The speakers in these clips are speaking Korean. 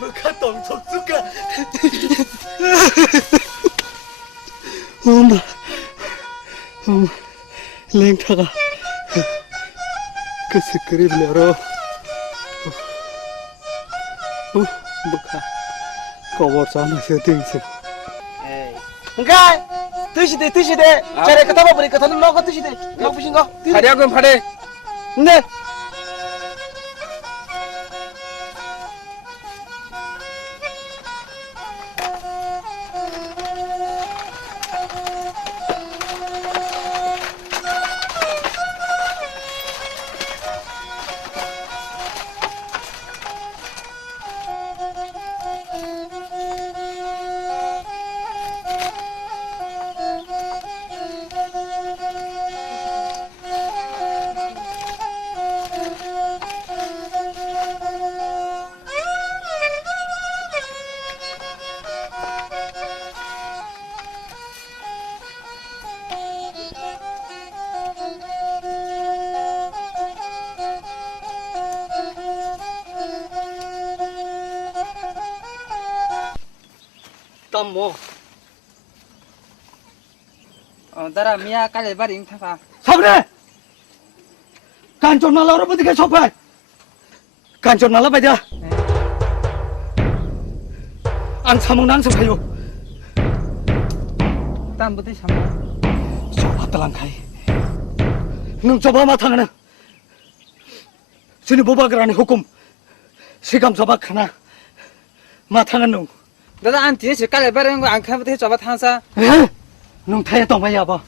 뭐가 똥속수가 엄마 랭타가 그 스크립 내로 뭐가 거버서 셔팅스 그러니까 드시대 자네 그 담아버리니까 더는 먹어 드시대 먹으신 거 파리하군 파리. 네 땀뭐 나라 미야 깔레 바링 타가. 사브네 간촌 날라로 어떻게 접해 간촌 날라 봐야 안 사먹는 안 섭해요 땀부터 삼아. 저봤다랑 가이 능 저봐 마탕하는 스니 보박이라니 후kum 시감 저박 하나 마탕한 능 나도 안 뒤에 깔레 바링 거안 카부터 해줘봐 탄사. 에? 능 타야 똥 봐야 봐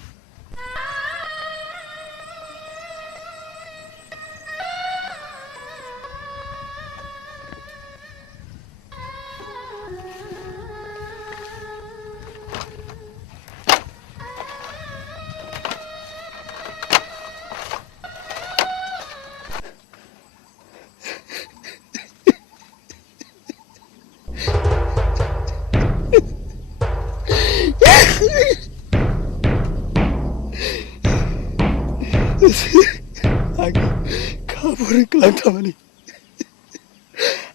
가버린 클랑타마니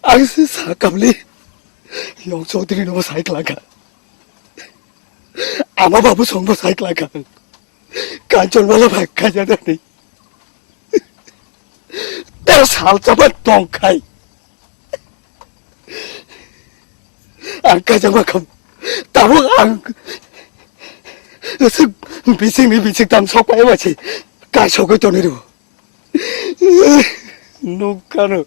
앙스 사감리 영소들이 너무 사이클랑가 아마 바부 성부 사이클랑가 간절 말라 발가자다니 때 살자만 똥카이 안가자만큼 따로 안 슥 비식니 비식담 속바해마치 가쇼그 돈이루 누가노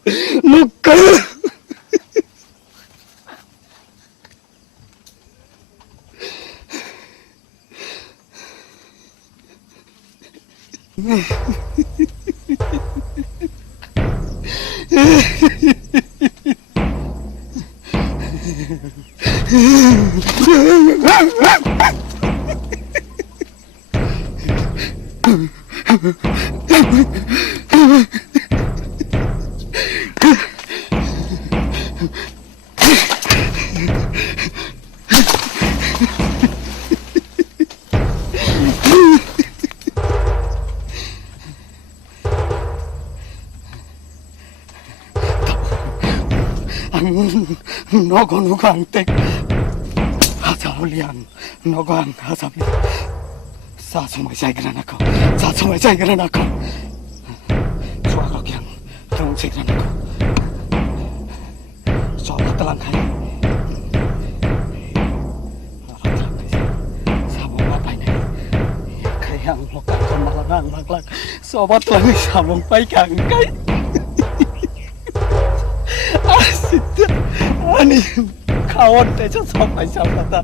너고 누가 안때 하자올리안 너고 안 하자비 사소마 자이그라나코 사소마 자이그라나코 좋아가기랑 경치그라나코 저봤다랑 가이 너랑 가이 사몽마 바이네 가양 lokal kemalangan maklak sobat lagi samong pai kangkai 아니 가원 때저 서만 잡았다